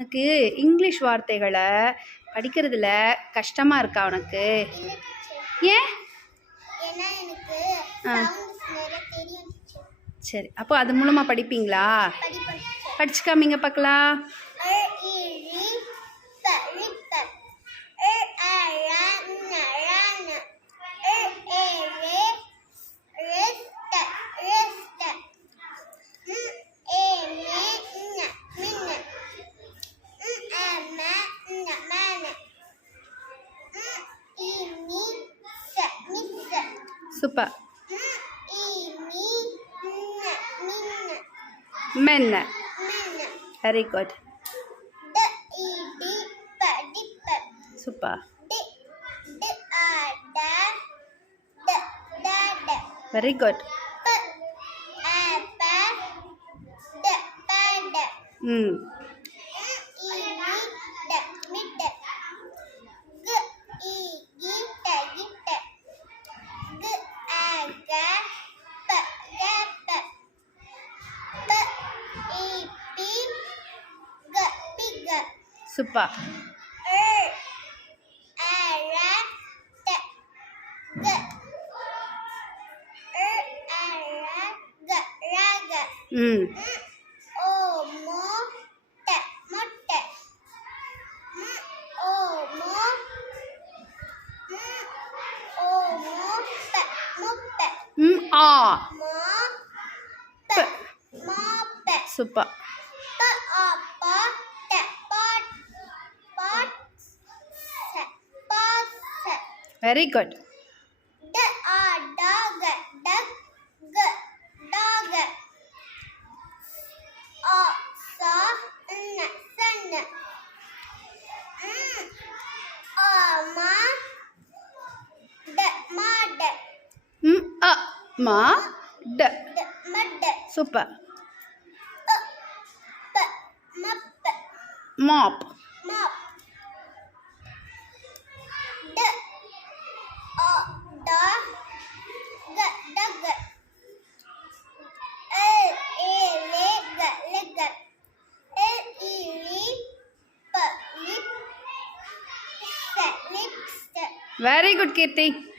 உனக்கு இங்கிலீஷ் வார்த்தைகளை படிக்கிறதுல கஷ்டமாக இருக்கா உனக்கு? ஏன்? சரி, அப்போ அது மூலமாக படிப்பீங்களா? படிச்சு காமிங்க பார்க்கலாம். Super. Men. Very good. Super. Very good. Super. Super. Very good. Super. Mop. Very good, Kirti.